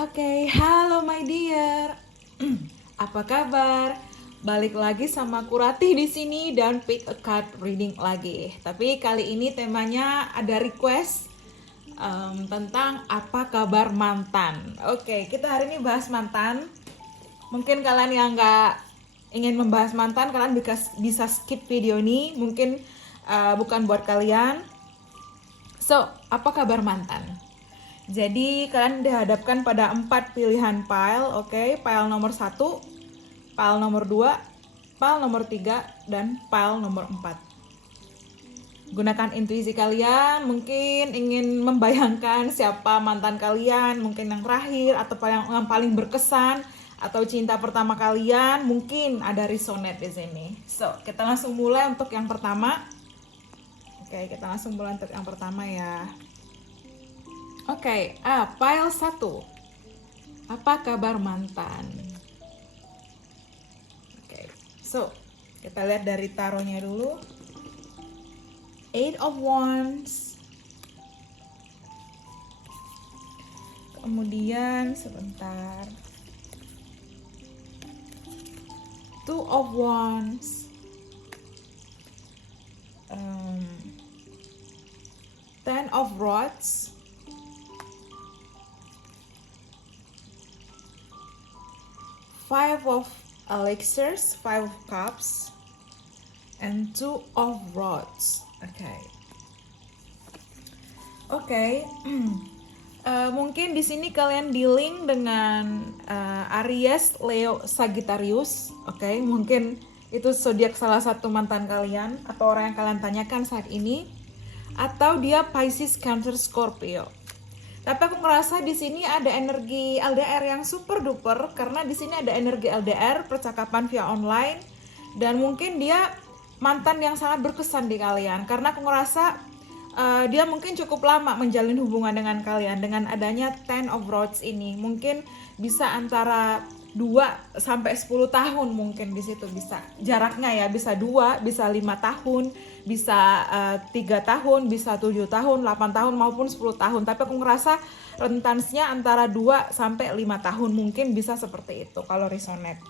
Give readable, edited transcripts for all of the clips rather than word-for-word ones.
Oke, halo my dear. Apa kabar? Balik lagi sama Kurati di sini dan pick a card reading lagi. Tapi kali ini temanya ada request tentang apa kabar mantan. Oke, kita hari ini bahas mantan. Mungkin kalian yang nggak ingin membahas mantan, kalian bisa skip video ini. Mungkin bukan buat kalian. So, apa kabar mantan? Jadi kalian dihadapkan pada 4 pilihan file, oke? File nomor 1, file nomor 2, file nomor 3, dan file nomor 4. Gunakan intuisi kalian, mungkin ingin membayangkan siapa mantan kalian, mungkin yang terakhir atau yang paling berkesan atau cinta pertama kalian, mungkin ada resonate di sini. So, kita langsung mulai untuk yang pertama. Oke, kita langsung mulai untuk yang pertama ya. Oke, file 1. Apa kabar mantan? Oke, so kita lihat dari taronya dulu. 8 of Wands. Kemudian sebentar. 2 of Wands. 10 of Rods. 5 of elixirs, 5 of cups, and 2 of rods. Oke. Mungkin di sini kalian dealing dengan Aries, Leo, Sagittarius. Oke, mungkin itu zodiak salah satu mantan kalian atau orang yang kalian tanyakan saat ini, atau dia Pisces, Cancer, Scorpio. Tapi aku ngerasa di sini ada energi LDR yang super duper, karena di sini ada energi LDR, percakapan via online, dan mungkin dia mantan yang sangat berkesan di kalian. Karena aku ngerasa dia mungkin cukup lama menjalin hubungan dengan kalian. Dengan adanya 10 of Rods ini, mungkin bisa antara 2 sampai 10 tahun mungkin di situ bisa jaraknya ya, bisa 2, bisa 5 tahun, bisa 3 tahun, bisa 7 tahun, 8 tahun maupun 10 tahun. Tapi aku ngerasa rentansnya antara 2 sampai 5 tahun mungkin bisa seperti itu kalau resonate.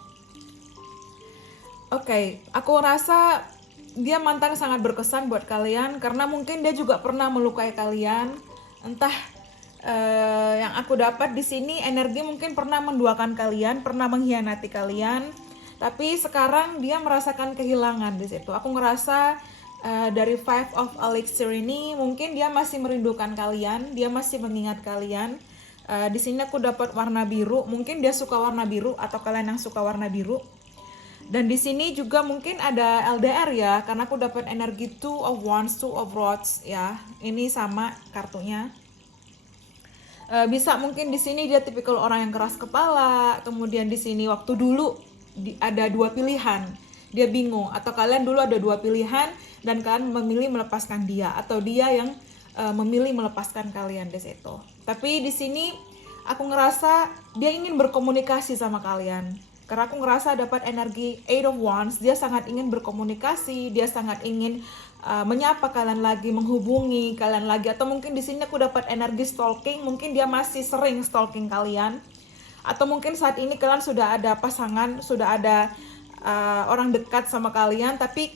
Oke, aku rasa dia mantan sangat berkesan buat kalian karena mungkin dia juga pernah melukai kalian. Entah yang aku dapat di sini energi mungkin pernah menduakan kalian, pernah mengkhianati kalian, tapi sekarang dia merasakan kehilangan di situ. Aku ngerasa dari 5 of elixir ini mungkin dia masih merindukan kalian, dia masih mengingat kalian. Di sini aku dapat warna biru, mungkin dia suka warna biru atau kalian yang suka warna biru. Dan di sini juga mungkin ada LDR ya, karena aku dapat energi 2 of Wands, 2 of Rods ya. Ini sama kartunya. Bisa mungkin di sini dia tipikal orang yang keras kepala. Kemudian di sini waktu dulu ada 2 pilihan, dia bingung. Atau kalian dulu ada 2 pilihan dan kalian memilih melepaskan dia, atau dia yang memilih melepaskan kalian di situ. Tapi di sini aku ngerasa dia ingin berkomunikasi sama kalian. Karena aku ngerasa dapat energi 8 of Wands, dia sangat ingin berkomunikasi, dia sangat ingin menyapa kalian lagi, menghubungi kalian lagi. Atau mungkin di sini aku dapat energi stalking, mungkin dia masih sering stalking kalian. Atau mungkin saat ini kalian sudah ada pasangan, sudah ada orang dekat sama kalian, tapi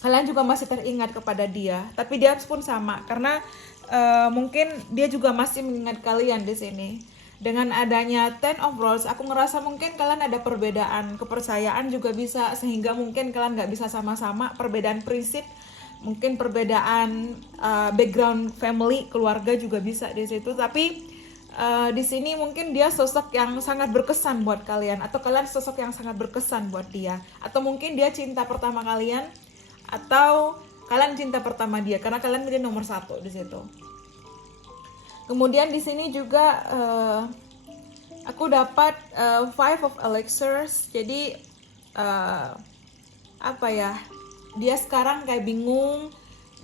kalian juga masih teringat kepada dia. Tapi dia pun sama, karena mungkin dia juga masih mengingat kalian di sini. Dengan adanya 10 of Rods, aku ngerasa mungkin kalian ada perbedaan kepercayaan juga bisa, sehingga mungkin kalian nggak bisa sama-sama, perbedaan prinsip, mungkin perbedaan background family, keluarga juga bisa di situ. Tapi di sini mungkin dia sosok yang sangat berkesan buat kalian, atau kalian sosok yang sangat berkesan buat dia, atau mungkin dia cinta pertama kalian, atau kalian cinta pertama dia, karena kalian menjadi nomor 1 di situ. Kemudian di sini juga aku dapat 5 of elixirs. Jadi apa ya? Dia sekarang kayak bingung.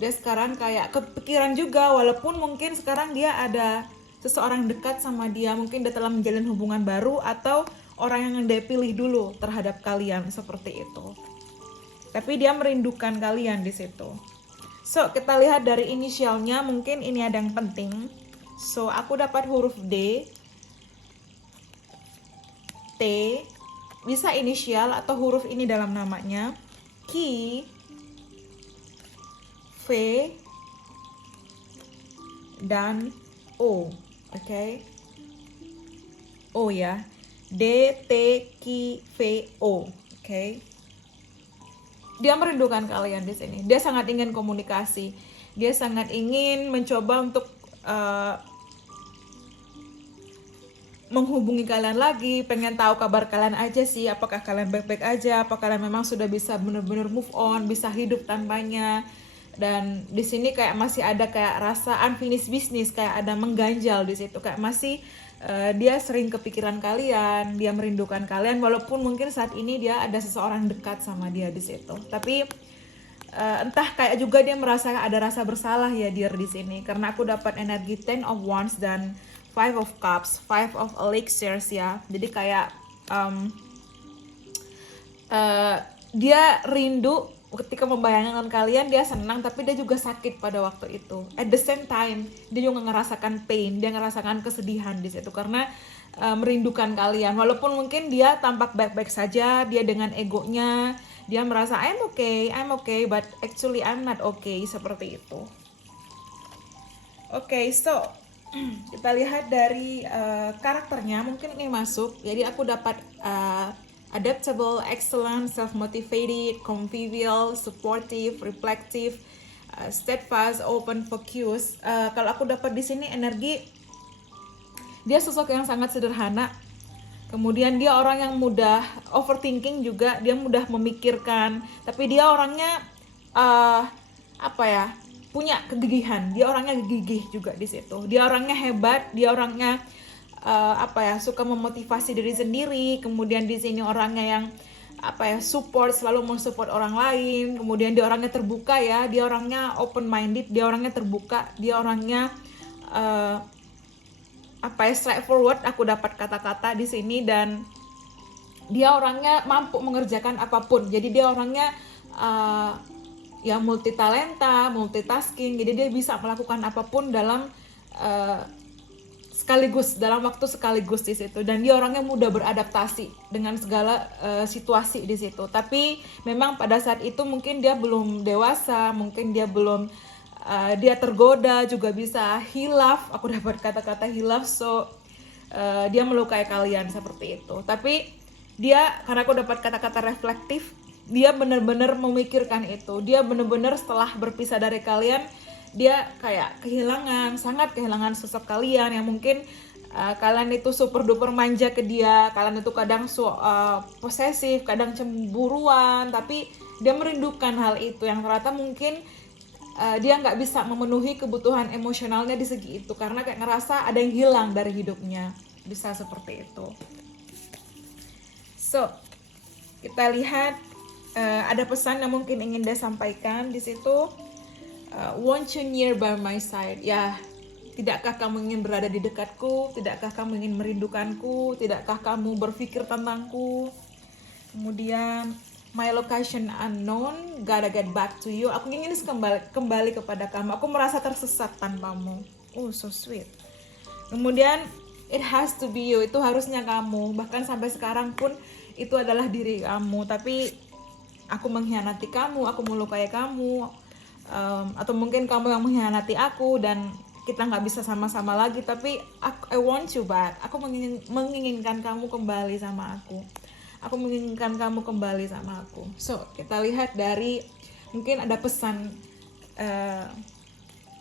Dia sekarang kayak kepikiran juga, walaupun mungkin sekarang dia ada seseorang dekat sama dia, mungkin dia telah menjalin hubungan baru atau orang yang dia pilih dulu terhadap kalian seperti itu. Tapi dia merindukan kalian di situ. So, kita lihat dari inisialnya, mungkin ini ada yang penting. So aku dapat huruf D, T, bisa inisial atau huruf ini dalam namanya, Q, V, dan O. Oke. O ya. D, T, Q, V, O. Oke. Dia merindukan kalian di sini. Dia sangat ingin komunikasi. Dia sangat ingin mencoba untuk menghubungi kalian lagi, pengen tahu kabar kalian aja sih, apakah kalian baik-baik aja, apakah kalian memang sudah bisa benar-benar move on, bisa hidup tanpanya. Dan di sini kayak masih ada kayak rasa unfinished business, kayak ada mengganjal di situ, kayak masih dia sering kepikiran kalian, dia merindukan kalian, walaupun mungkin saat ini dia ada seseorang dekat sama dia di situ. Tapi entah kayak juga dia merasa ada rasa bersalah ya dear di sini, karena aku dapat energi 10 of Wands dan 5 of Cups, 5 of Elixirs ya. Jadi kayak dia rindu ketika membayangkan kalian, dia senang tapi dia juga sakit pada waktu itu. At the same time, dia juga ngerasakan pain, dia ngerasakan kesedihan di situ karena merindukan kalian. Walaupun mungkin dia tampak baik-baik saja, dia dengan egonya, dia merasa I'm okay, but actually I'm not okay, seperti itu. Oke, so kita lihat dari karakternya, mungkin ini masuk. Jadi aku dapat adaptable, excellent, self-motivated, convivial, supportive, reflective, steadfast, open, focus. Kalau aku dapat di sini energi, dia sosok yang sangat sederhana. Kemudian dia orang yang mudah overthinking juga, dia mudah memikirkan. Tapi dia orangnya punya kegigihan. Dia orangnya gigih juga di situ. Dia orangnya hebat, dia orangnya suka memotivasi diri sendiri. Kemudian di sini orangnya yang support, selalu mensupport orang lain. Kemudian dia orangnya terbuka ya, dia orangnya open minded, dia orangnya terbuka, dia orangnya straightforward. Aku dapat kata-kata di sini, dan dia orangnya mampu mengerjakan apapun. Jadi dia orangnya multi talenta, multitasking. Jadi dia bisa melakukan apapun dalam dalam waktu sekaligus di situ. Dan dia orangnya mudah beradaptasi dengan segala situasi di situ. Tapi memang pada saat itu mungkin dia belum dewasa, mungkin dia belum dia tergoda, juga bisa hilaf. Aku dapat kata-kata hilaf, so dia melukai kalian seperti itu. Tapi dia, karena aku dapat kata-kata reflektif, dia benar-benar memikirkan itu. Dia benar-benar setelah berpisah dari kalian, dia kayak sangat kehilangan sosok kalian yang mungkin kalian itu super duper manja ke dia, kalian itu kadang posesif, kadang cemburuan, tapi dia merindukan hal itu yang ternyata mungkin dia nggak bisa memenuhi kebutuhan emosionalnya di segi itu, karena kayak ngerasa ada yang hilang dari hidupnya, bisa seperti itu. So kita lihat ada pesan yang mungkin ingin dia sampaikan di situ. Want you near by my side. Ya, tidakkah kamu ingin berada di dekatku? Tidakkah kamu ingin merindukanku? Tidakkah kamu berpikir tentangku? Kemudian my location unknown, gotta get back to you. Aku ingin kembali kepada kamu. Aku merasa tersesat tanpamu. Oh, so sweet. Kemudian it has to be you, itu harusnya kamu. Bahkan sampai sekarang pun itu adalah diri kamu. Tapi aku mengkhianati kamu, aku melukai kamu, atau mungkin kamu yang mengkhianati aku dan kita nggak bisa sama-sama lagi. Tapi I want you back. Aku menginginkan kamu kembali sama aku. Aku menginginkan kamu kembali sama aku. So kita lihat dari, mungkin ada pesan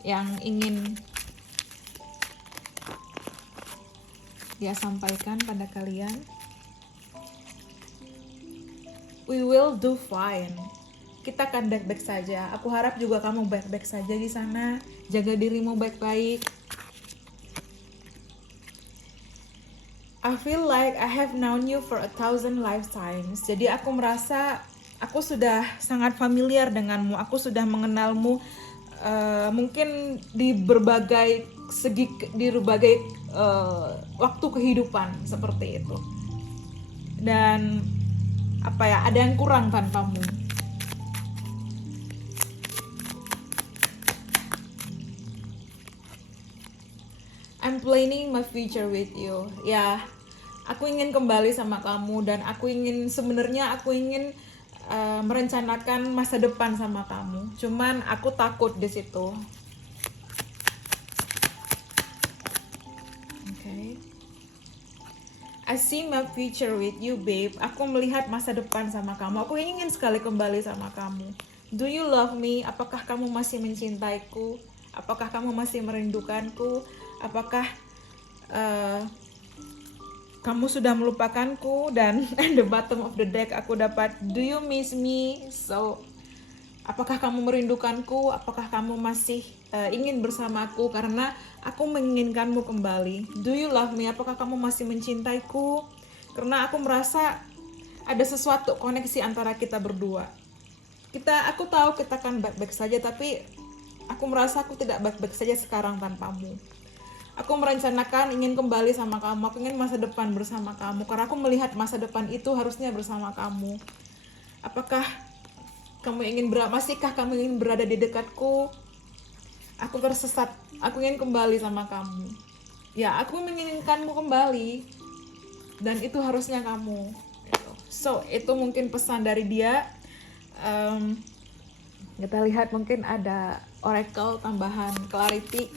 yang ingin dia sampaikan pada kalian. We will do fine. Kita akan baik-baik saja. Aku harap juga kamu baik-baik saja di sana. Jaga dirimu baik-baik. I feel like I have known you for 1,000 lifetimes. Jadi aku merasa aku sudah sangat familiar denganmu. Aku sudah mengenalmu mungkin di berbagai segi, di berbagai waktu kehidupan seperti itu. Dan ada yang kurang tanpamu. I'm planning my future with you. Ya, aku ingin kembali sama kamu dan aku ingin merencanakan masa depan sama kamu. Cuman aku takut di situ. Okay. I see my future with you, babe. Aku melihat masa depan sama kamu. Aku ingin sekali kembali sama kamu. Do you love me? Apakah kamu masih mencintaiku? Apakah kamu masih merindukanku? Apakah kamu sudah melupakanku? Dan at the bottom of the deck aku dapat do you miss me? So, apakah kamu merindukanku? Apakah kamu masih ingin bersamaku? Karena aku menginginkanmu kembali. Do you love me? Apakah kamu masih mencintaiku? Karena aku merasa ada sesuatu koneksi antara kita berdua. Aku tahu kita kan baik-baik saja, tapi aku merasa aku tidak baik-baik saja sekarang tanpamu. Aku merencanakan ingin kembali sama kamu. Aku ingin masa depan bersama kamu. Karena aku melihat masa depan itu harusnya bersama kamu. Apakah masihkah kamu ingin berada di dekatku? Aku tersesat. Aku ingin kembali sama kamu. Ya, aku menginginkanmu kembali. Dan itu harusnya kamu. So, itu mungkin pesan dari dia. Kita lihat mungkin ada oracle tambahan clarity.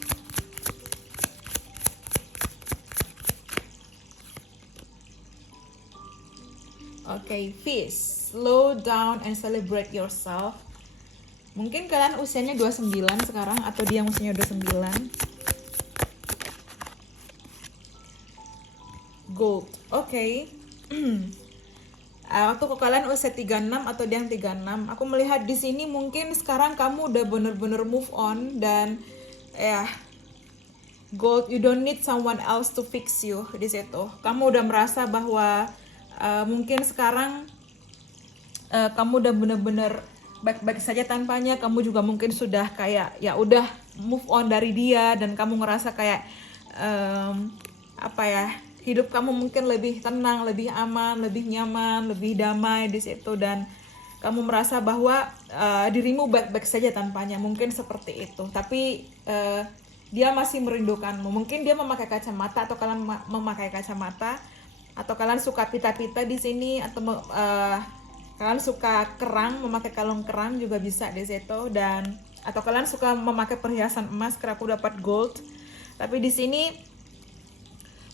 Okay, Fish, slow down and celebrate yourself. Mungkin kalian usianya 29 sekarang atau dia usianya 29. Gold, okay. Waktu kalian usia 36 atau dia yang 36, aku melihat di sini mungkin sekarang kamu udah bener-bener move on dan Gold, you don't need someone else to fix you di situ. Kamu udah merasa bahwa mungkin sekarang kamu udah bener-bener baik-baik saja tanpanya. Kamu juga mungkin sudah kayak ya udah move on dari dia dan kamu ngerasa kayak hidup kamu mungkin lebih tenang, lebih aman, lebih nyaman, lebih damai di situ dan kamu merasa bahwa dirimu baik-baik saja tanpanya. Mungkin seperti itu. Tapi dia masih merindukanmu. Mungkin dia memakai kacamata atau kalian memakai kacamata. Atau kalian suka pita-pita di sini atau kalian suka kerang, memakai kalung kerang juga bisa di situ dan atau kalian suka memakai perhiasan emas karena aku dapat gold. Tapi di sini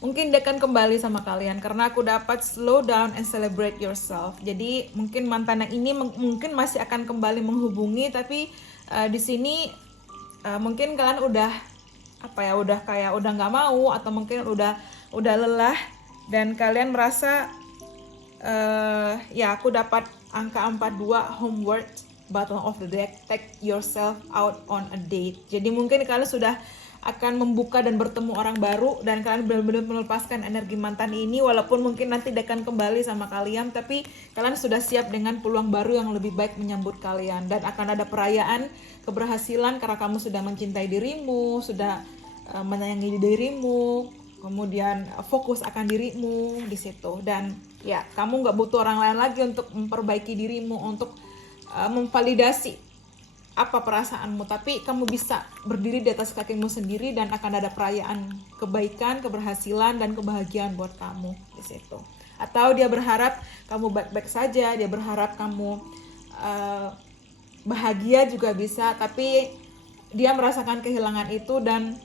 mungkin dia akan kembali sama kalian karena aku dapat slow down and celebrate yourself. Jadi mungkin mantan yang ini mungkin masih akan kembali menghubungi tapi di sini mungkin kalian udah nggak mau atau mungkin udah lelah. Dan kalian merasa aku dapat angka 42 homeward bottom of the deck, take yourself out on a date. Jadi mungkin kalian sudah akan membuka dan bertemu orang baru dan kalian benar-benar melepaskan energi mantan ini walaupun mungkin nanti dia akan kembali sama kalian tapi kalian sudah siap dengan peluang baru yang lebih baik menyambut kalian dan akan ada perayaan keberhasilan karena kamu sudah mencintai dirimu, sudah menyayangi dirimu, kemudian fokus akan dirimu di situ dan ya kamu nggak butuh orang lain lagi untuk memperbaiki dirimu, untuk memvalidasi apa perasaanmu, tapi kamu bisa berdiri di atas kakimu sendiri dan akan ada perayaan kebaikan, keberhasilan dan kebahagiaan buat kamu di situ. Atau dia berharap kamu baik-baik saja, dia berharap kamu bahagia juga bisa, tapi dia merasakan kehilangan itu dan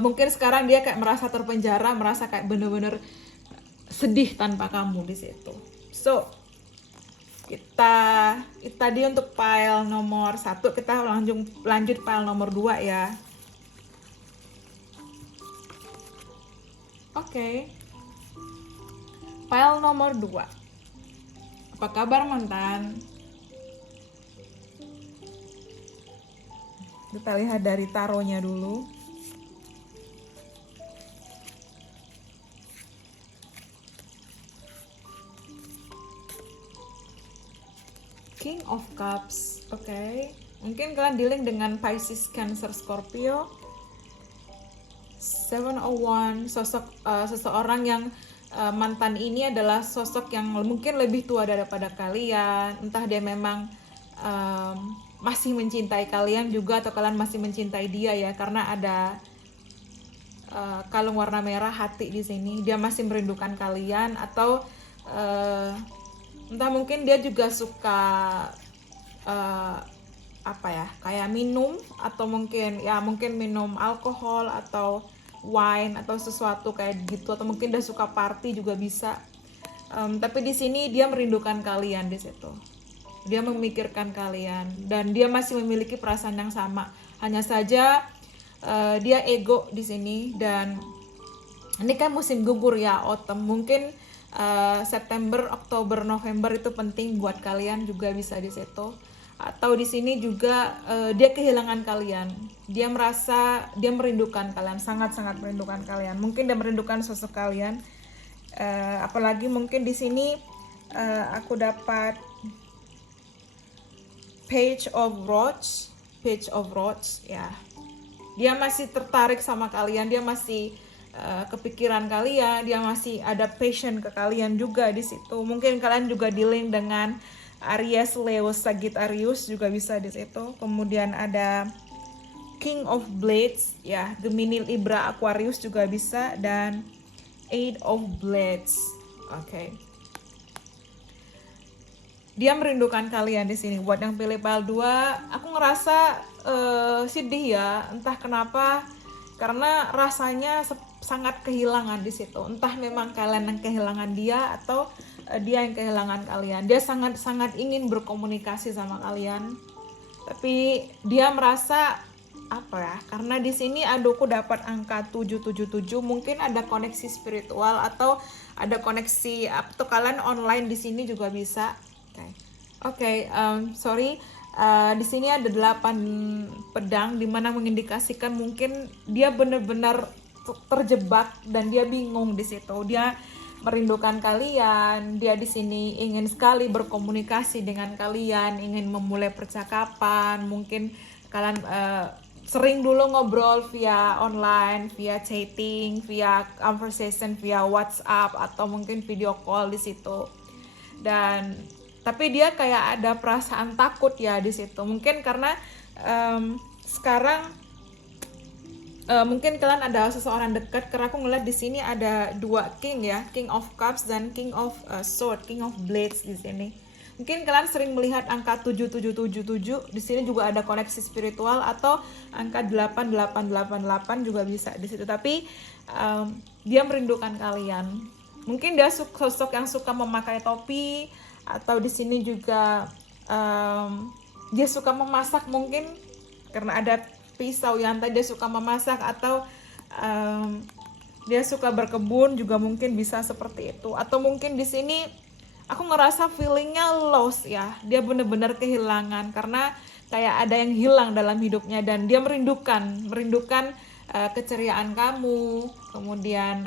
mungkin sekarang dia kayak merasa terpenjara, merasa kayak bener-bener sedih tanpa kamu di situ. So, kita tadi untuk pile nomor 1, kita lanjut pile nomor 2 ya. Oke. Pile nomor 2. Apa kabar mantan? Kita lihat dari taronya dulu. King of Cups, oke. Mungkin kalian dealing dengan Pisces, Cancer, Scorpio. 701, sosok seseorang yang mantan ini adalah sosok yang mungkin lebih tua daripada kalian. Entah dia memang masih mencintai kalian juga atau kalian masih mencintai dia ya, karena ada kalung warna merah hati di sini. Dia masih merindukan kalian, atau entah mungkin dia juga suka apa ya, kayak minum, atau mungkin minum alkohol atau wine atau sesuatu kayak gitu, atau mungkin dia suka party juga bisa. Tapi di sini dia merindukan kalian di situ. Dia memikirkan kalian dan dia masih memiliki perasaan yang sama. Hanya saja dia ego di sini, dan ini kan musim gugur ya, autumn. Mungkin September, Oktober, November itu penting buat kalian juga bisa di situ. Atau di sini juga dia kehilangan kalian. Dia merasa dia merindukan kalian, sangat-sangat merindukan kalian. Mungkin dia merindukan sosok kalian. Apalagi mungkin di sini aku dapat Page of Rods ya. Dia masih tertarik sama kalian, dia masih kepikiran kalian, dia masih ada passion ke kalian juga di situ. Mungkin kalian juga dealing dengan Aries, Leo, Sagittarius juga bisa di situ. Kemudian ada King of Blades ya, Gemini, Libra, Aquarius juga bisa, dan Eight of Blades. Oke. Dia merindukan kalian di sini. Buat yang pilih pile 2, aku ngerasa sedih ya, entah kenapa, karena rasanya sangat kehilangan di situ. Entah memang kalian yang kehilangan dia atau dia yang kehilangan kalian. Dia sangat ingin berkomunikasi sama kalian, tapi dia merasa apa ya, karena di sini aku dapat angka 777, mungkin ada koneksi spiritual atau ada koneksi, atau kalian online di sini juga bisa. Oke, sorry. Di sini ada 8 pedang, dimana mengindikasikan mungkin dia benar-benar terjebak dan dia bingung di situ. Dia merindukan kalian, dia di sini ingin sekali berkomunikasi dengan kalian, ingin memulai percakapan. Mungkin kalian sering dulu ngobrol via online, via chatting, via conversation, via WhatsApp, atau mungkin video call di situ. Dan tapi dia kayak ada perasaan takut ya di situ. Mungkin karena sekarang mungkin kalian ada seseorang dekat, karena aku ngeliat di sini ada 2 king ya, King of Cups dan King of Sword, King of Blades di sini. Mungkin kalian sering melihat angka 7777, di sini juga ada koneksi spiritual, atau angka 8888 juga bisa di situ. Tapi dia merindukan kalian. Mungkin dia sosok yang suka memakai topi, atau di sini juga dia suka memasak, mungkin karena ada pisau yang tadi, dia suka memasak, atau dia suka berkebun juga mungkin bisa seperti itu. Atau mungkin di sini aku ngerasa feelingnya lost ya, dia benar-benar kehilangan karena kayak ada yang hilang dalam hidupnya, dan dia merindukan keceriaan kamu, kemudian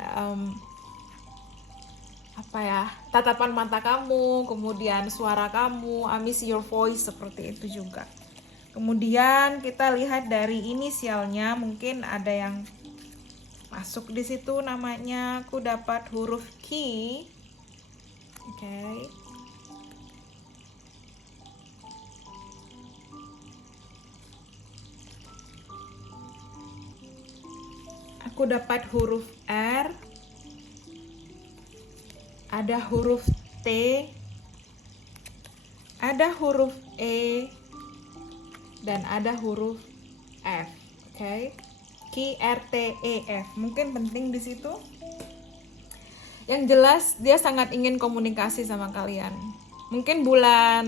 tatapan mata kamu, kemudian suara kamu, I miss your voice, seperti itu juga. Kemudian kita lihat dari inisialnya, mungkin ada yang masuk di situ namanya. Aku dapat huruf Q. Oke. Aku dapat huruf R. Ada huruf T. Ada huruf E. Dan ada huruf F, oke? Q, R, T, E, F. Mungkin penting di situ. Yang jelas dia sangat ingin komunikasi sama kalian. Mungkin bulan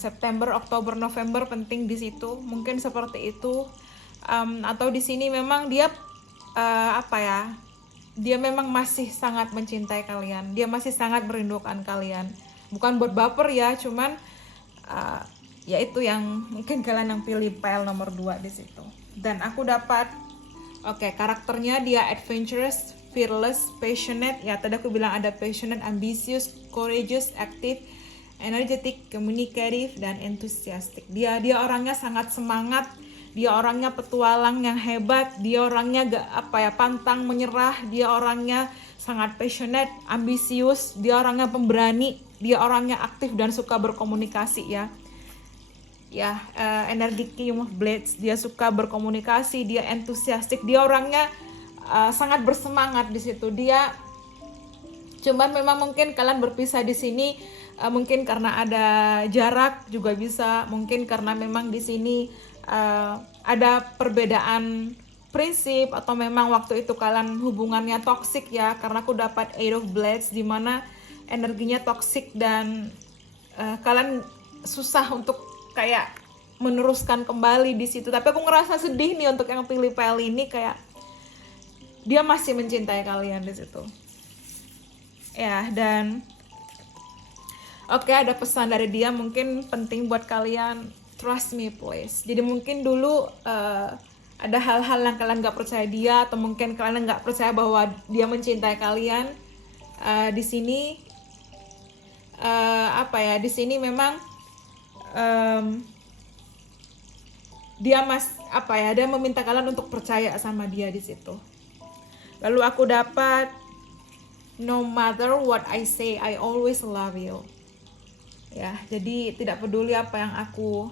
September, Oktober, November penting di situ. Mungkin seperti itu. Atau di sini memang dia dia memang masih sangat mencintai kalian. Dia masih sangat merindukan kalian. Bukan buat baper ya, cuman ya itu yang mungkin kalian yang pilih pile nomor 2 di situ. Dan aku dapat karakternya dia adventurous, fearless, passionate. Ya tadi aku bilang ada passionate, ambitious, courageous, active, energetic, communicative, dan enthusiastic. Dia orangnya sangat semangat. Dia orangnya petualang yang hebat. Dia orangnya pantang menyerah. Dia orangnya sangat passionate, ambisius. Dia orangnya pemberani. Dia orangnya aktif dan suka berkomunikasi ya. ya, energi King of Blades. Dia suka berkomunikasi, dia entusiastik, dia orangnya sangat bersemangat di situ. Dia cuman memang mungkin kalian berpisah di sini mungkin karena ada jarak juga bisa, mungkin karena memang di sini ada perbedaan prinsip, atau memang waktu itu kalian hubungannya toksik ya, karena aku dapat Eight of Blades di mana energinya toksik dan kalian susah untuk kayak meneruskan kembali di situ. Tapi aku ngerasa sedih nih untuk yang pilih PL ini, kayak dia masih mencintai kalian di situ. Ya, dan oke, ada pesan dari dia mungkin penting buat kalian, trust me please. Jadi mungkin dulu ada hal-hal yang kalian nggak percaya dia, atau mungkin kalian nggak percaya bahwa dia mencintai kalian. Di sini di sini memang dia dia meminta kalian untuk percaya sama dia di situ. Lalu aku dapat no matter what I say, I always love you. Ya, jadi tidak peduli apa yang aku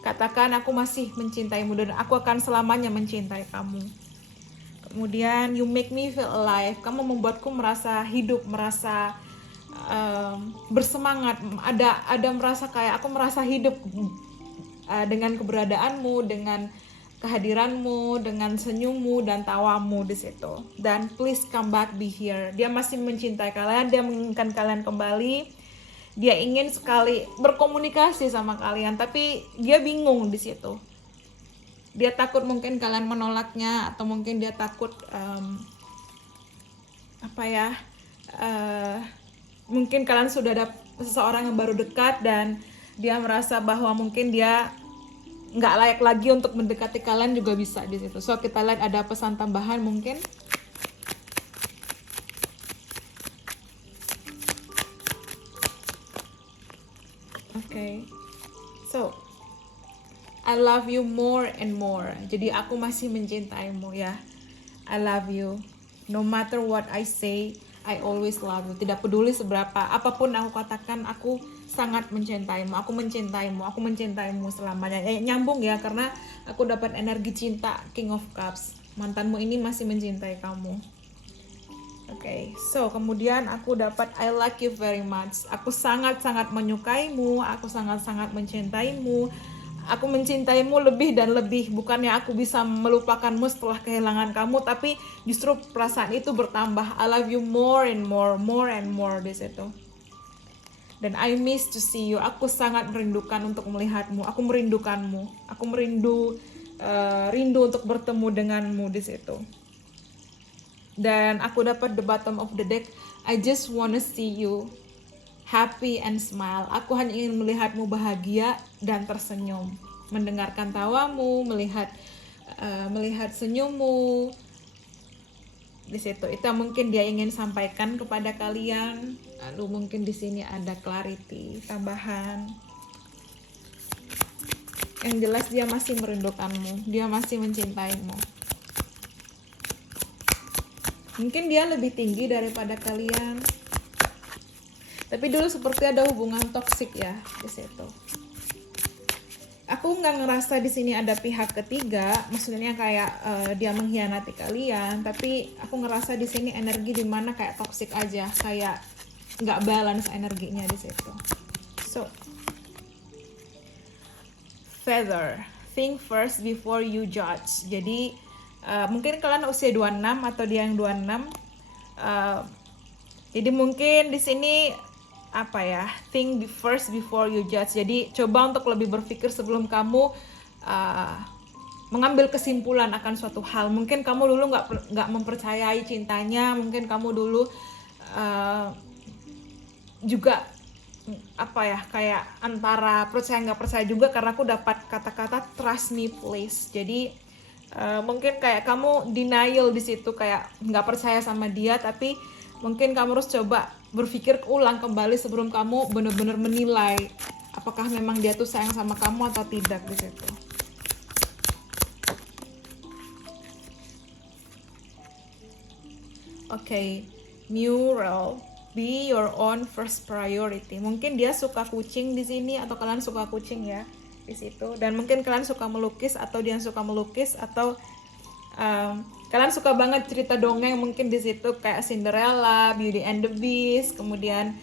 katakan, aku masih mencintaimu dan aku akan selamanya mencintai kamu. Kemudian you make me feel alive. Kamu membuatku merasa hidup, merasa bersemangat. Ada merasa kayak aku merasa hidup dengan keberadaanmu, dengan kehadiranmu, dengan senyummu dan tawamu di situ. Dan please come back, be here. Dia masih mencintai kalian, dia menginginkan kalian kembali. Dia ingin sekali berkomunikasi sama kalian, tapi dia bingung di situ. Dia takut mungkin kalian menolaknya, atau mungkin dia takut mungkin kalian sudah ada seseorang yang baru dekat dan dia merasa bahwa mungkin dia nggak layak lagi untuk mendekati kalian, juga bisa di situ. So kita lihat ada pesan tambahan mungkin. Okay, so I love you more and more. Jadi aku masih mencintaimu ya. I love you. No matter what I say, I always love you. Tidak peduli seberapa apapun aku katakan, aku sangat mencintaimu. Aku mencintaimu. Aku mencintaimu selamanya. Nyambung ya, karena aku dapat energi cinta King of Cups. Mantanmu ini masih mencintai kamu. Oke, so kemudian aku dapat I like you very much. Aku sangat-sangat menyukaimu. Aku sangat-sangat mencintaimu. Aku mencintaimu lebih dan lebih. Bukannya aku bisa melupakanmu setelah kehilangan kamu, tapi justru perasaan itu bertambah. I love you more and more and more di situ. Dan I miss to see you. Aku sangat merindukan untuk melihatmu. Aku merindukanmu. Aku rindu untuk bertemu denganmu di situ. Dan aku dapat the bottom of the deck. I just wanna see you happy and smile. Aku hanya ingin melihatmu bahagia dan tersenyum, mendengarkan tawamu, melihat senyummu di situ. Itu mungkin dia ingin sampaikan kepada kalian. Lalu mungkin di sini ada clarity tambahan. Yang jelas dia masih merindukanmu, dia masih mencintaimu. Mungkin dia lebih tinggi daripada kalian. Tapi dulu seperti ada hubungan toksik ya di situ. Aku nggak ngerasa di sini ada pihak ketiga, maksudnya kayak dia mengkhianati kalian. Tapi aku ngerasa di sini energi dimana kayak toksik aja, kayak nggak balance energinya di situ. So, feather, think first before you judge. Jadi mungkin kalian usia 26 atau dia yang 26. Jadi mungkin di sini think first before you judge. Jadi coba untuk lebih berpikir sebelum kamu mengambil kesimpulan akan suatu hal. Mungkin kamu dulu nggak mempercayai cintanya. Mungkin kamu dulu juga kayak antara percaya nggak percaya juga, karena aku dapat kata-kata trust me please. Jadi mungkin kayak kamu denial di situ, kayak nggak percaya sama dia, tapi mungkin kamu harus coba berpikir ulang kembali sebelum kamu benar-benar menilai apakah memang dia tuh sayang sama kamu atau tidak di situ. Oke, mural. be your own first priority. Mungkin dia suka kucing di sini atau kalian suka kucing ya di situ, dan mungkin kalian suka melukis atau dia suka melukis, atau kalian suka banget cerita dongeng mungkin di situ kayak Cinderella, Beauty and the Beast, kemudian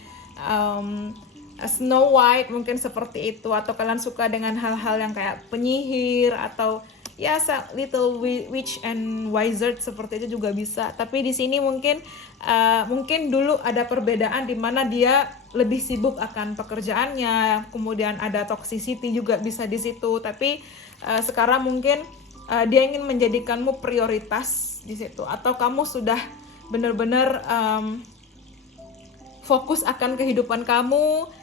Snow White mungkin seperti itu, atau kalian suka dengan hal-hal yang kayak penyihir atau ya Little Witch and Wizard seperti itu juga bisa. Tapi di sini mungkin dulu ada perbedaan di mana dia lebih sibuk akan pekerjaannya, kemudian ada toxicity juga bisa di situ. Tapi sekarang mungkin dia ingin menjadikanmu prioritas di situ, atau kamu sudah benar-benar fokus akan kehidupan kamu.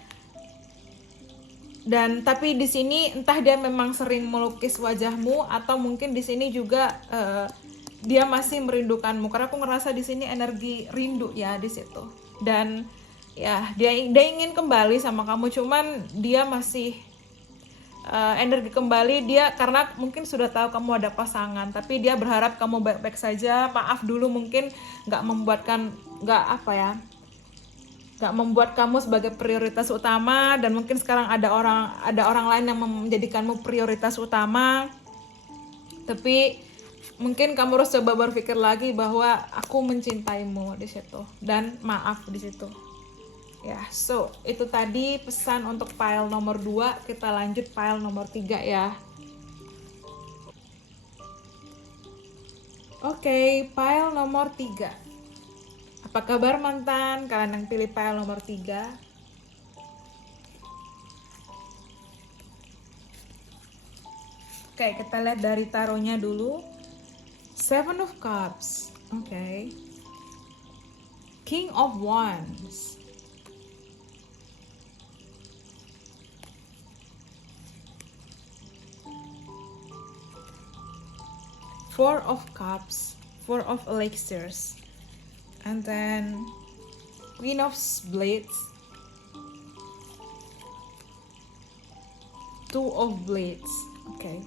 Dan tapi di sini entah dia memang sering melukis wajahmu, atau mungkin di sini juga dia masih merindukanmu, karena aku ngerasa di sini energi rindu ya di situ. Dan ya dia ingin kembali sama kamu, cuman dia masih energi kembali dia karena mungkin sudah tahu kamu ada pasangan, tapi dia berharap kamu baik-baik saja. Maaf dulu mungkin nggak membuat kamu sebagai prioritas utama, dan mungkin sekarang ada orang lain yang menjadikanmu prioritas utama. Tapi mungkin kamu harus coba berpikir lagi bahwa aku mencintaimu di situ, dan maaf di situ. Ya, so itu tadi pesan untuk pile nomor 2. Kita lanjut pile nomor 3 ya. Oke, pile nomor 3. Apa kabar mantan? Kalian yang pilih pile nomor 3. Oke, kita lihat dari taronya dulu. Seven of Cups. Oke. King of Wands. Four of Cups. Four of Elixirs. And then Queen of Blades, Two of Blades. Okay.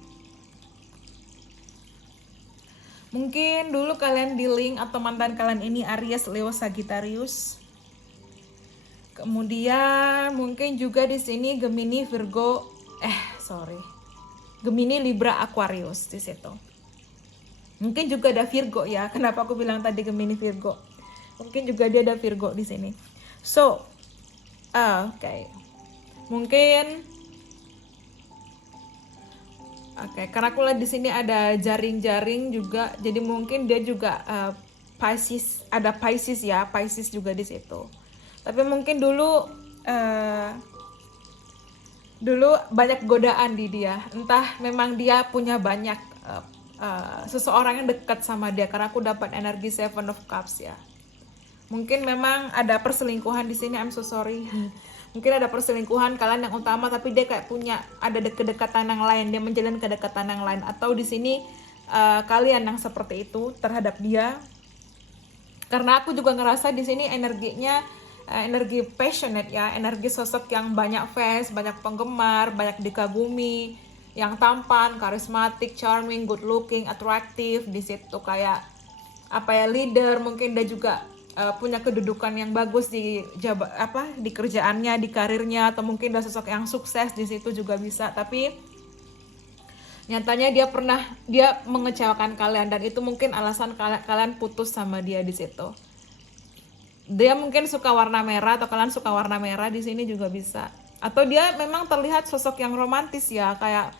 Mungkin dulu kalian dealing atau mantan kalian ini Aries, Leo, Sagittarius. Kemudian mungkin juga di sini Gemini, Gemini, Libra, Aquarius di situ. Mungkin juga ada Virgo ya. Kenapa aku bilang tadi Gemini, Virgo? Mungkin juga dia ada Virgo di sini. So, oke. Mungkin, karena aku lihat di sini ada jaring-jaring juga. Jadi mungkin dia juga Pisces, ada Pisces ya, Pisces juga di situ. Tapi mungkin dulu banyak godaan di dia. Entah memang dia punya banyak seseorang yang dekat sama dia, karena aku dapat energi Seven of Cups ya. Mungkin memang ada perselingkuhan di sini. I'm so sorry. Mungkin ada perselingkuhan kalian yang utama, tapi dia kayak punya ada kedekatan yang lain, dia menjalin kedekatan yang lain, atau di sini kalian yang seperti itu terhadap dia. Karena aku juga ngerasa di sini energinya energi passionate ya, energi sosok yang banyak fans, banyak penggemar, banyak dikagumi, yang tampan, karismatik, charming, good looking, atraktif di situ, kayak leader. Mungkin dia juga punya kedudukan yang bagus di kerjaannya, di karirnya, atau mungkin dia sosok yang sukses di situ juga bisa. Tapi nyatanya dia mengecewakan kalian, dan itu mungkin alasan kalian putus sama dia di situ. Dia mungkin suka warna merah, atau kalian suka warna merah di sini juga bisa. Atau dia memang terlihat sosok yang romantis ya, kayak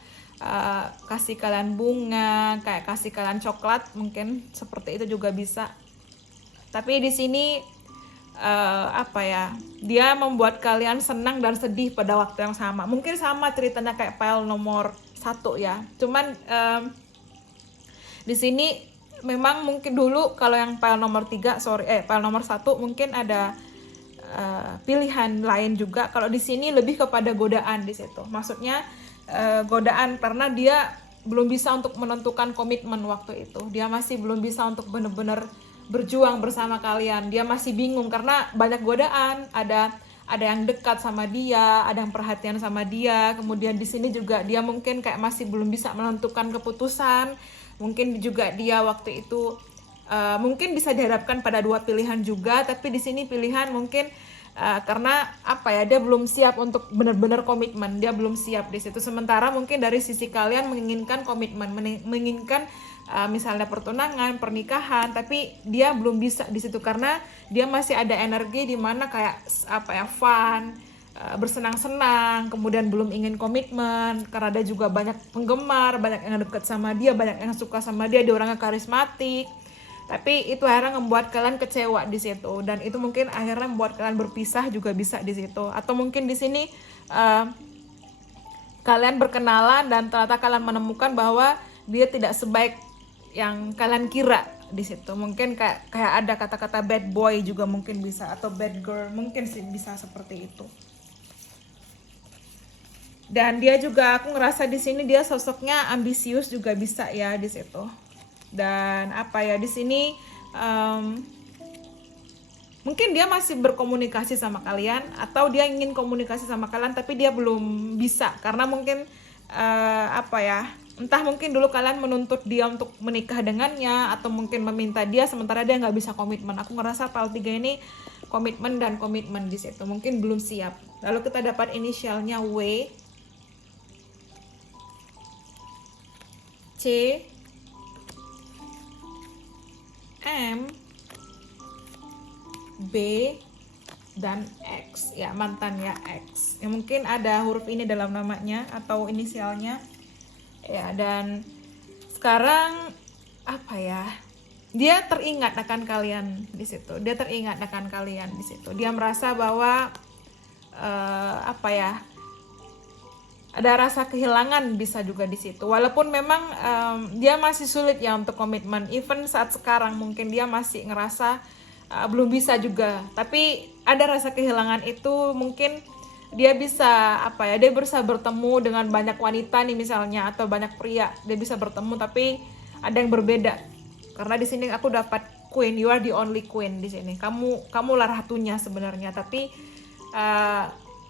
kasih kalian bunga, kayak kasih kalian coklat, mungkin seperti itu juga bisa. Tapi di sini dia membuat kalian senang dan sedih pada waktu yang sama. Mungkin sama ceritanya kayak pile nomor 1 ya. Cuman di sini memang mungkin dulu kalau yang pile nomor 3, pile nomor 1 mungkin ada pilihan lain juga. Kalau di sini lebih kepada godaan di situ. Maksudnya godaan karena dia belum bisa untuk menentukan komitmen waktu itu. Dia masih belum bisa untuk benar-benar berjuang bersama kalian. Dia masih bingung karena banyak godaan. Ada yang dekat sama dia, ada yang perhatian sama dia. Kemudian di sini juga dia mungkin kayak masih belum bisa menentukan keputusan. Mungkin juga dia waktu itu Mungkin bisa dihadapkan pada dua pilihan juga, tapi di sini pilihan mungkin karena apa ya, dia belum siap untuk benar-benar komitmen, dia belum siap di situ. Sementara mungkin dari sisi kalian menginginkan komitmen, menginginkan misalnya pertunangan, pernikahan, tapi dia belum bisa di situ karena dia masih ada energi di mana kayak apa ya, fun, bersenang-senang, kemudian belum ingin komitmen karena dia juga banyak penggemar, banyak yang dekat sama dia, banyak yang suka sama dia orangnya karismatik. Tapi itu akhirnya membuat kalian kecewa di situ, dan itu mungkin akhirnya membuat kalian berpisah juga bisa di situ. Atau mungkin di sini kalian berkenalan dan ternyata kalian menemukan bahwa dia tidak sebaik yang kalian kira di situ. Mungkin kayak ada kata-kata bad boy juga mungkin bisa, atau bad girl mungkin sih bisa seperti itu. Dan dia juga, aku ngerasa di sini dia sosoknya ambisius juga bisa ya di situ. Dan apa ya, di sini mungkin dia masih berkomunikasi sama kalian, atau dia ingin komunikasi sama kalian tapi dia belum bisa karena mungkin apa ya, entah mungkin dulu kalian menuntut dia untuk menikah dengannya, atau mungkin meminta dia sementara dia nggak bisa komitmen. Aku ngerasa PAL 3 ini komitmen dan komitmen di situ, mungkin belum siap. Lalu kita dapat inisialnya W, C, M, B, dan X ya, mantannya X ya, mungkin ada huruf ini dalam namanya atau inisialnya ya. Dan sekarang apa ya, dia teringat akan kalian di situ, dia teringat akan kalian di situ. Dia merasa bahwa apa ya, ada rasa kehilangan bisa juga di situ. Walaupun memang dia masih sulit ya untuk komitmen. Even saat sekarang mungkin dia masih ngerasa belum bisa juga. Tapi ada rasa kehilangan itu, mungkin dia bisa apa ya, dia bisa bertemu dengan banyak wanita nih misalnya, atau banyak pria. Dia bisa bertemu tapi ada yang berbeda. Karena di sini aku dapat queen, you are the only queen di sini. Kamu lah ratunya sebenarnya, tapi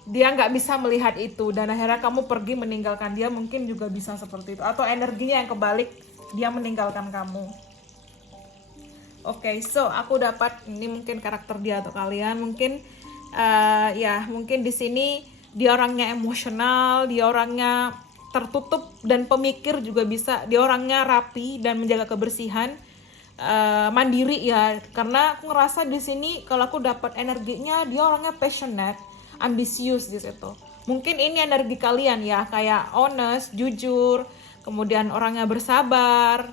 dia nggak bisa melihat itu, dan akhirnya kamu pergi meninggalkan dia, mungkin juga bisa seperti itu. Atau energinya yang kebalik, dia meninggalkan kamu. Oke, so aku dapat ini mungkin karakter dia atau kalian. Mungkin ya mungkin di sini dia orangnya emosional, dia orangnya tertutup dan pemikir juga bisa. Dia orangnya rapi dan menjaga kebersihan, mandiri ya. Karena aku ngerasa di sini kalau aku dapat energinya, dia orangnya passionate, ambisius di situ. Mungkin ini energi kalian ya, kayak honest, jujur, kemudian orangnya bersabar,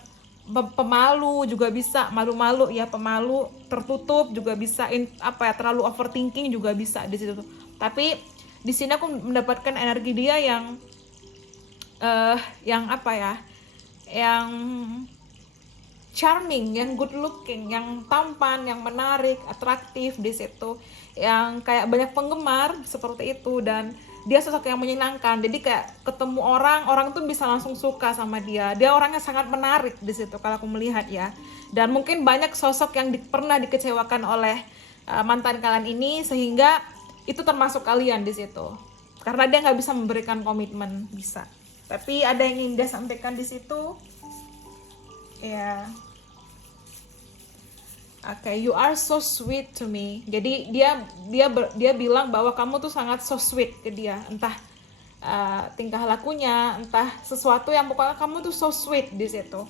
pemalu juga bisa, malu-malu ya, pemalu, tertutup juga bisa, apa ya, terlalu overthinking juga bisa di situ. Tapi di sini aku mendapatkan energi dia yang apa ya, yang charming, yang good looking, yang tampan, yang menarik, atraktif di situ, yang kayak banyak penggemar seperti itu. Dan dia sosok yang menyenangkan, jadi kayak ketemu orang tuh bisa langsung suka sama dia. Dia orangnya sangat menarik di situ kalau aku melihat ya. Dan mungkin banyak sosok yang pernah dikecewakan oleh mantan kalian ini, sehingga itu termasuk kalian di situ. Karena dia nggak bisa memberikan komitmen, bisa. Tapi ada yang ingin dia sampaikan di situ. Ya. Oke, you are so sweet to me. Jadi dia bilang bahwa kamu tuh sangat so sweet ke dia. Entah tingkah lakunya, entah sesuatu yang pokoknya kamu tuh so sweet di situ.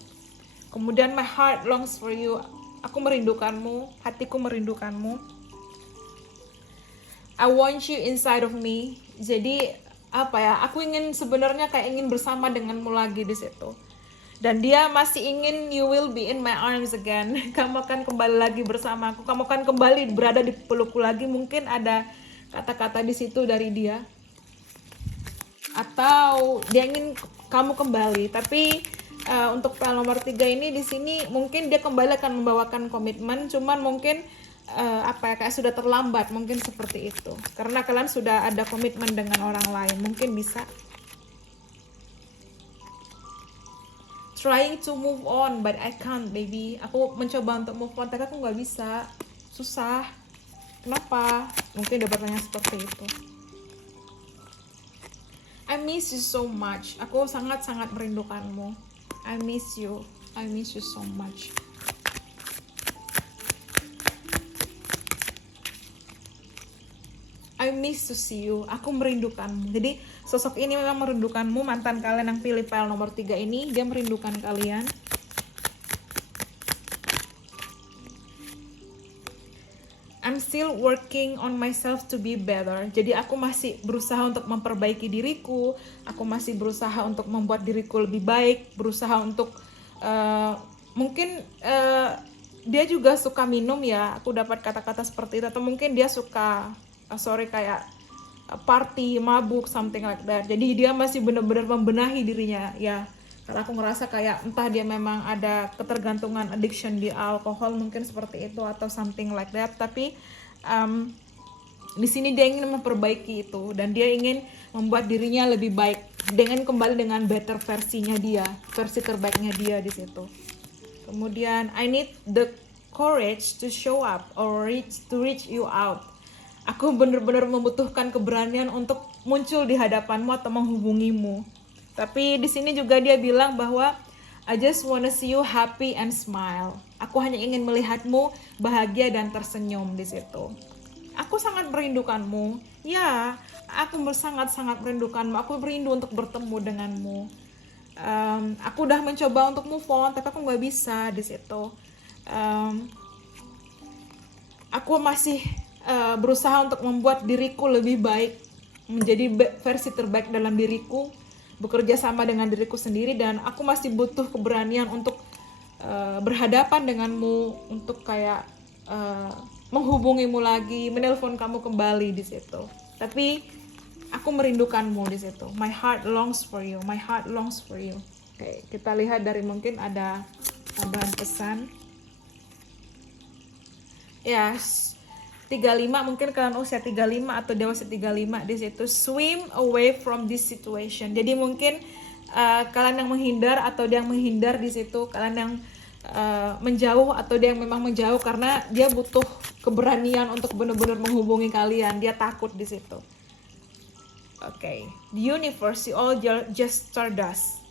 Kemudian my heart longs for you. Aku merindukanmu, hatiku merindukanmu. I want you inside of me. Jadi apa ya? Aku ingin sebenarnya kayak ingin bersama denganmu lagi di situ. Dan dia masih ingin you will be in my arms again. Kamu akan kembali lagi bersamaku. Kamu akan kembali berada di pelukku lagi. Mungkin ada kata-kata di situ dari dia. Atau dia ingin kamu kembali. Tapi untuk PAL nomor 3 ini di sini mungkin dia kembali akan membawakan komitmen. Cuman mungkin apa ya, kayak sudah terlambat. Mungkin seperti itu. Karena kalian sudah ada komitmen dengan orang lain. Mungkin bisa. Trying to move on, but I can't, baby. Aku mencoba untuk move on, tapi aku nggak bisa. Susah. Kenapa? Mungkin ada pertanyaan seperti itu. I miss you so much. Aku sangat-sangat merindukanmu. I miss you. I miss you so much. I miss to see you. Aku merindukanmu. Jadi sosok ini memang merindukanmu. Mantan kalian yang pilih pile nomor 3 ini, dia merindukan kalian. I'm still working on myself to be better. Jadi aku masih berusaha untuk memperbaiki diriku. Aku masih berusaha untuk membuat diriku lebih baik. Berusaha untuk mungkin dia juga suka minum ya. Aku dapat kata-kata seperti itu. Atau mungkin dia suka kayak party, mabuk, something like that. Jadi dia masih benar-benar membenahi dirinya ya. Karena aku ngerasa kayak entah dia memang ada ketergantungan, addiction di alkohol mungkin seperti itu atau something like that. Tapi di sini dia ingin memperbaiki itu dan dia ingin membuat dirinya lebih baik dengan kembali dengan better versinya dia, versi terbaiknya dia di situ. Kemudian I need the courage to show up or reach you out. Aku benar-benar membutuhkan keberanian untuk muncul di hadapanmu atau menghubungimu. Tapi di sini juga dia bilang bahwa I just wanna see you happy and smile. Aku hanya ingin melihatmu bahagia dan tersenyum di situ. Aku sangat merindukanmu. Ya, aku sangat-sangat merindukanmu. Aku merindu untuk bertemu denganmu. Aku udah mencoba untuk move on, tapi aku nggak bisa di situ. Aku masih berusaha untuk membuat diriku lebih baik, menjadi versi terbaik dalam diriku, bekerja sama dengan diriku sendiri, dan aku masih butuh keberanian untuk berhadapan denganmu, untuk kayak menghubungimu lagi, menelpon kamu kembali di situ. Tapi aku merindukanmu di situ. My heart longs for you. My heart longs for you. Oke, kita lihat dari mungkin ada tambahan pesan. Yes. 35 mungkin kalian usia 35 atau dewasa 35 di situ. Swim away from this situation. Jadi mungkin kalian yang menghindar atau dia yang menghindar di situ, kalian yang menjauh atau dia yang memang menjauh karena dia butuh keberanian untuk benar-benar menghubungi kalian. Dia takut di situ. Oke, the universe, you all just stardust.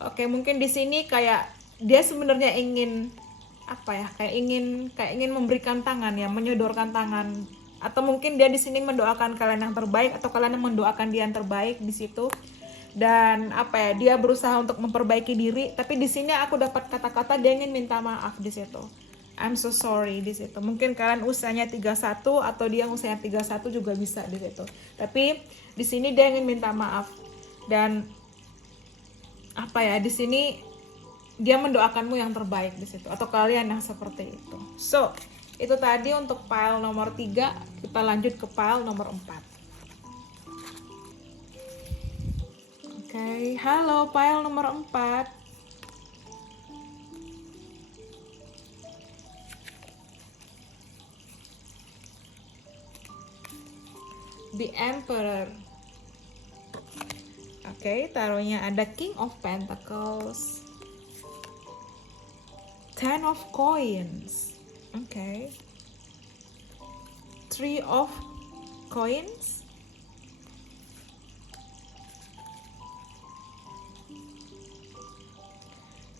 Oke, mungkin di sini kayak dia sebenarnya ingin kayak ingin memberikan tangan ya, menyodorkan tangan, atau mungkin dia di sini mendoakan kalian yang terbaik atau kalian yang mendoakan dia yang terbaik di situ. Dan dia berusaha untuk memperbaiki diri, tapi di sini aku dapat kata-kata dia ingin minta maaf di situ. I'm so sorry di situ. Mungkin kalian usianya 31 atau dia usianya 31 juga bisa di situ. Tapi di sini dia ingin minta maaf. Dan di sini dia mendoakanmu yang terbaik di situ, atau kalian yang seperti itu. So, itu tadi untuk pile nomor 3. Kita lanjut ke pile nomor 4. Oke, halo pile nomor 4. The Emperor. Oke, taruhnya ada King of Pentacles, Ten of Coins. Oke. Three of Coins.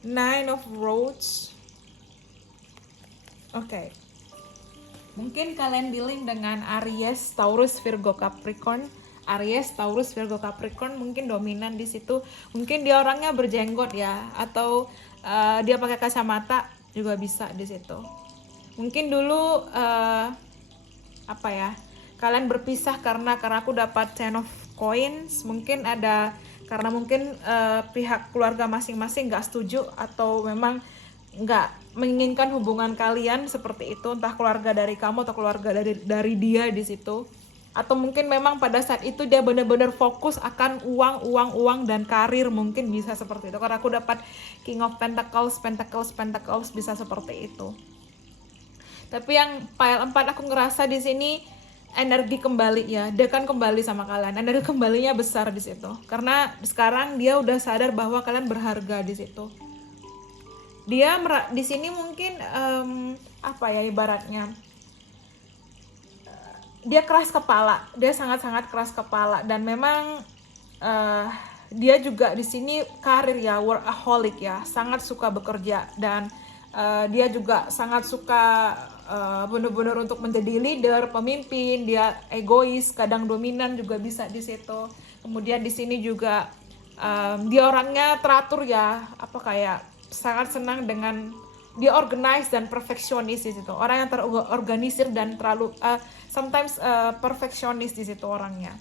Nine of Roads. Oke. Mungkin kalian dealing dengan Aries, Taurus, Virgo, Capricorn. Aries, Taurus, Virgo, Capricorn mungkin dominan di situ. Mungkin dia orangnya berjenggot ya, atau dia pakai kacamata juga bisa di situ. Mungkin dulu kalian berpisah karena aku dapat Ten of Coins. Mungkin ada karena mungkin pihak keluarga masing-masing nggak setuju atau memang nggak menginginkan hubungan kalian seperti itu, entah keluarga dari kamu atau keluarga dari dia di situ. Atau mungkin memang pada saat itu dia benar-benar fokus akan uang dan karir, mungkin bisa seperti itu. Karena aku dapat King of Pentacles bisa seperti itu. Tapi yang pile 4 aku ngerasa di sini energi kembali ya. Dia kan kembali sama kalian. Energi kembalinya besar di situ. Karena sekarang dia udah sadar bahwa kalian berharga di situ. Dia di sini mungkin ibaratnya dia keras kepala, dia sangat-sangat keras kepala, dan memang dia juga di sini karir ya, workaholic ya, sangat suka bekerja, dan dia juga sangat suka benar-benar untuk menjadi leader, pemimpin. Dia egois, kadang dominan juga bisa di situ. Kemudian di sini juga dia orangnya teratur ya, apa kayak sangat senang dengan dia organize dan perfeksionis di situ. Orang yang terorganisir dan terlalu sometimes perfeksionis di situ orangnya.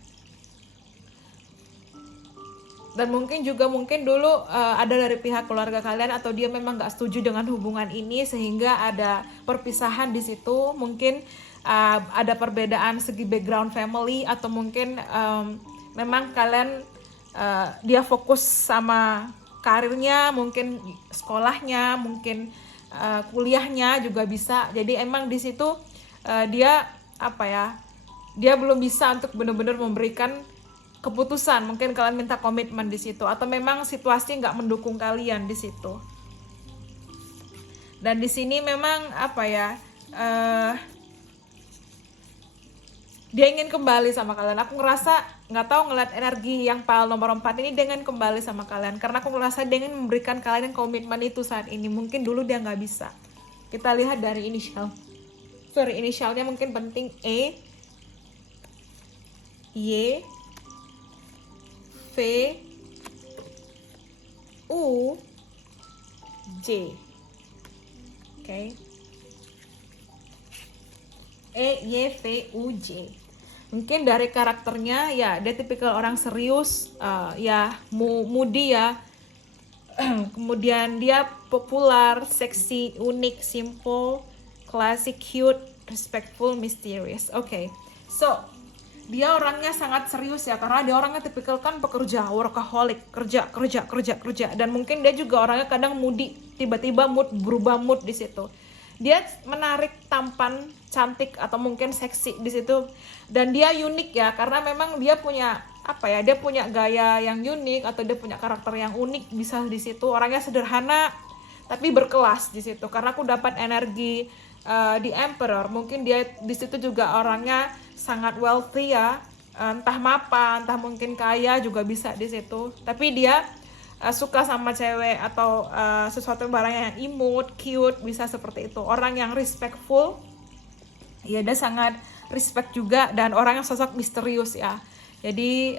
Dan mungkin dulu ada dari pihak keluarga kalian atau dia memang nggak setuju dengan hubungan ini sehingga ada perpisahan di situ. Mungkin ada perbedaan segi background family atau mungkin memang kalian dia fokus sama karirnya, mungkin sekolahnya, mungkin kuliahnya juga bisa. Jadi emang di situ dia dia belum bisa untuk benar-benar memberikan keputusan. Mungkin kalian minta komitmen di situ atau memang situasi nggak mendukung kalian di situ. Dan di sini memang dia ingin kembali sama kalian. Aku ngerasa nggak tahu ngeliat energi yang pile nomor 4 ini, dia ingin kembali sama kalian karena aku ngerasa dia ingin memberikan kalian komitmen itu saat ini. Mungkin dulu dia nggak bisa. Kita lihat dari inisialnya mungkin penting. E, Y, V, U, J. Oke. E, Y, V, U, J. Mungkin dari karakternya ya dia tipikal orang serius, moody ya. Kemudian dia popular, seksi, unik, simple, classic, cute, respectful, mysterious. Oke. So, dia orangnya sangat serius ya, karena dia orangnya tipikal kan pekerja, workaholic, kerja, dan mungkin dia juga orangnya kadang moody, tiba-tiba berubah mood di situ. Dia menarik, tampan, cantik atau mungkin seksi di situ, dan dia unik ya, karena memang dia punya dia punya gaya yang unik atau dia punya karakter yang unik bisa di situ. Orangnya sederhana tapi berkelas di situ, karena aku dapat energi di Emperor. Mungkin dia di situ juga orangnya sangat wealthy ya, entah mapan, entah mungkin kaya juga bisa di situ. Tapi dia suka sama cewek atau sesuatu barang yang imut, cute, bisa seperti itu. Orang yang respectful, ya dia sangat respect juga, dan orang yang sosok misterius ya. Jadi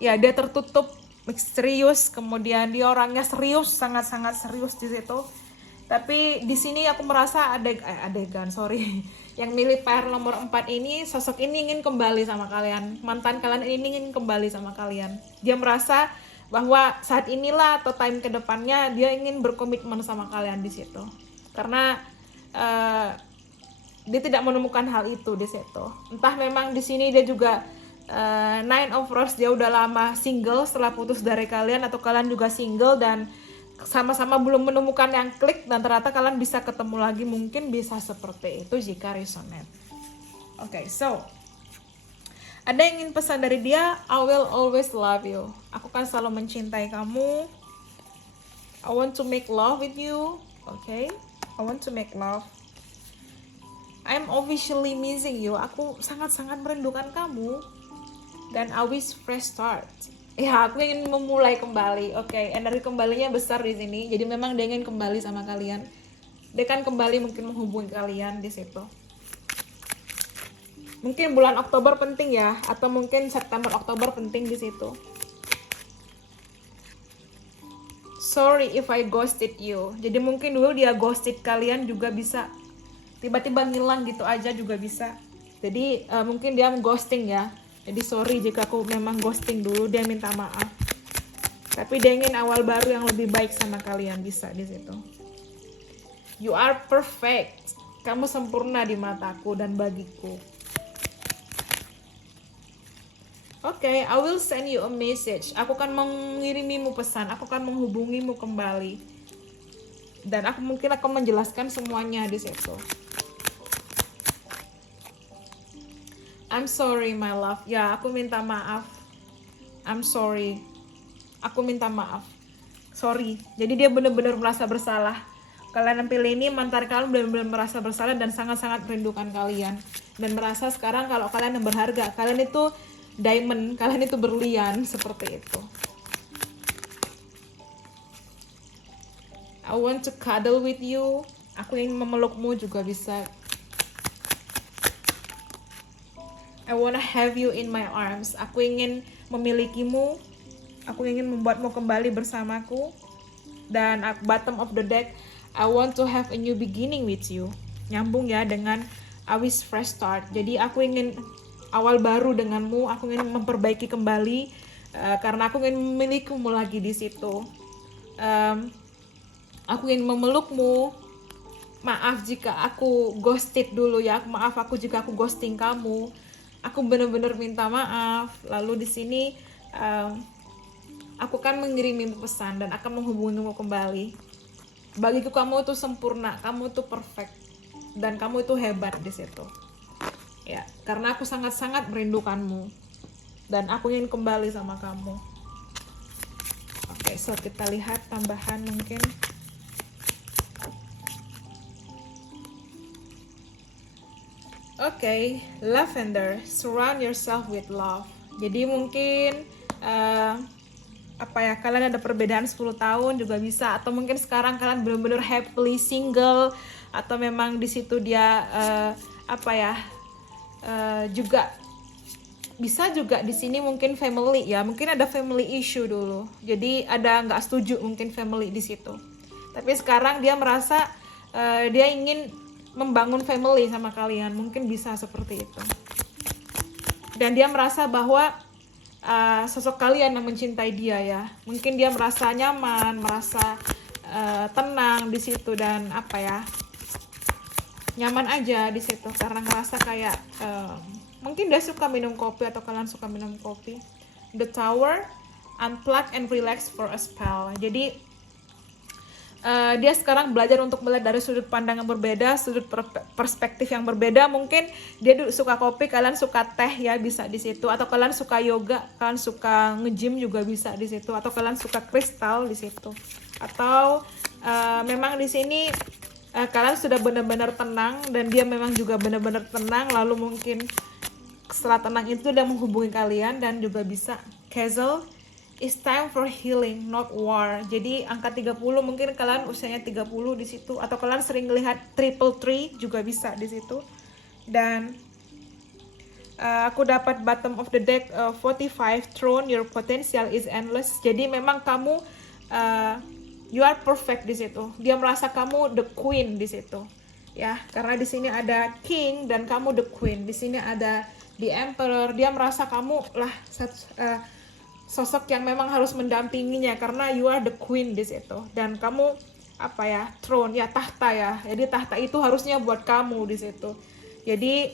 ya dia tertutup, misterius, kemudian dia orangnya serius, sangat-sangat serius di situ. Tapi di sini aku merasa yang milih pair nomor 4 ini, sosok ini ingin kembali sama kalian. Mantan kalian ini ingin kembali sama kalian. Dia merasa bahwa saat inilah atau time ke depannya dia ingin berkomitmen sama kalian di situ. Karena dia tidak menemukan hal itu di situ. Entah memang di sini dia juga Nine of Roses, dia udah lama single setelah putus dari kalian, atau kalian juga single dan sama-sama belum menemukan yang klik dan ternyata kalian bisa ketemu lagi. Mungkin bisa seperti itu jika resonate. Oke, so ada yang ingin pesan dari dia. I will always love you. Aku kan selalu mencintai kamu. I want to make love with you. Okay, I want to make love. I'm officially missing you. Aku sangat-sangat merindukan kamu. Dan I wish fresh start. Ya, aku ingin memulai kembali. Oke, energi kembalinya besar di sini. Jadi memang dia ingin kembali sama kalian. Dia kan kembali mungkin menghubungi kalian di situ. Mungkin bulan Oktober penting ya, atau mungkin September Oktober penting di situ. Sorry if I ghosted you. Jadi mungkin dulu dia ghosted kalian juga bisa. Tiba-tiba ngilang gitu aja juga bisa. Jadi mungkin dia ghosting ya. Jadi sorry jika aku memang ghosting dulu, dia minta maaf. Tapi dia ingin awal baru yang lebih baik sama kalian, bisa di situ. You are perfect. Kamu sempurna di mataku dan bagiku. Oke, I will send you a message. Aku akan mengirimimu pesan, aku akan menghubungimu kembali. Dan aku mungkin akan menjelaskan semuanya di situ. I'm sorry my love. Ya, aku minta maaf. I'm sorry. Aku minta maaf. Sorry. Jadi dia benar-benar merasa bersalah. Kalian yang pilih ini, mantan kalian benar-benar merasa bersalah dan sangat-sangat merindukan kalian. Dan merasa sekarang kalau kalian yang berharga. Kalian itu diamond, kalian itu berlian, seperti itu. I want to cuddle with you. Aku ingin memelukmu juga bisa. I wanna have you in my arms. Aku ingin memilikimu. Aku ingin membuatmu kembali bersamaku. Dan bottom of the deck, I want to have a new beginning with you. Nyambung ya dengan I wish fresh start. Jadi aku ingin awal baru denganmu. Aku ingin memperbaiki kembali karena aku ingin memilikimu lagi di situ. Aku ingin memelukmu. Maaf jika aku ghosted dulu ya. Maaf aku jika aku ghosting kamu. Aku benar-benar minta maaf. Lalu di sini aku kan mengirimi pesan dan akan menghubungimu kembali. Bagiku kamu itu sempurna, kamu itu perfect, dan kamu itu hebat di situ. Ya, karena aku sangat-sangat merindukanmu dan aku ingin kembali sama kamu. Oke, so kita lihat tambahan mungkin. Oke, lavender, surround yourself with love. Jadi mungkin kalian ada perbedaan 10 tahun juga bisa, atau mungkin sekarang kalian benar-benar happily single, atau memang di situ dia juga bisa juga di sini mungkin family ya, mungkin ada family issue dulu, jadi ada nggak setuju mungkin family di situ, tapi sekarang dia merasa dia ingin membangun family sama kalian, mungkin bisa seperti itu, dan dia merasa bahwa sosok kalian yang mencintai dia ya, mungkin dia merasa nyaman, merasa tenang di situ, dan nyaman aja di situ karena ngerasa kayak mungkin dia suka minum kopi atau kalian suka minum kopi. The Tower, unplug and relax for a spell. Jadi dia sekarang belajar untuk melihat dari sudut pandang yang berbeda, sudut perspektif yang berbeda. Mungkin dia suka kopi, kalian suka teh ya, bisa di situ. Atau kalian suka yoga, kalian suka nge-gym juga bisa di situ. Atau kalian suka kristal di situ. Atau memang di sini kalian sudah benar-benar tenang dan dia memang juga benar-benar tenang. Lalu mungkin setelah tenang itu dia menghubungi kalian, dan juga bisa Castle. It's time for healing, not war. Jadi angka 30 mungkin kalian usianya 30 di situ, atau kalian sering lihat triple tree juga bisa di situ. Dan aku dapat bottom of the deck 45 throne, your potential is endless. Jadi memang kamu you are perfect di situ. Dia merasa kamu the queen di situ. Ya, karena di sini ada king dan kamu the queen. Di sini ada the emperor. Dia merasa kamu lah sosok yang memang harus mendampinginya karena you are the queen di situ, dan kamu throne ya, tahta ya, jadi tahta itu harusnya buat kamu di situ. Jadi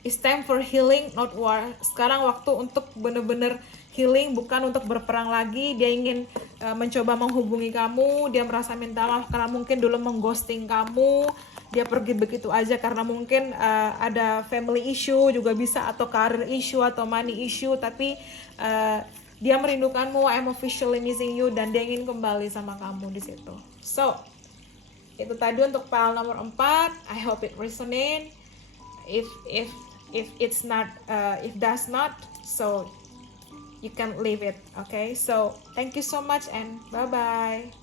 it's time for healing, not war. Sekarang waktu untuk bener-bener healing, bukan untuk berperang lagi. Dia ingin mencoba menghubungi kamu. Dia merasa minta maaf karena mungkin dulu mengghosting kamu. Dia pergi begitu aja karena mungkin ada family issue juga bisa, atau career issue, atau money issue. Tapi dia merindukanmu, I'm officially missing you, dan dia ingin kembali sama kamu di situ. So, itu tadi untuk pile nomor 4. I hope it resonate. If it's not, if does not, so you can leave it. Okay, so thank you so much and bye bye.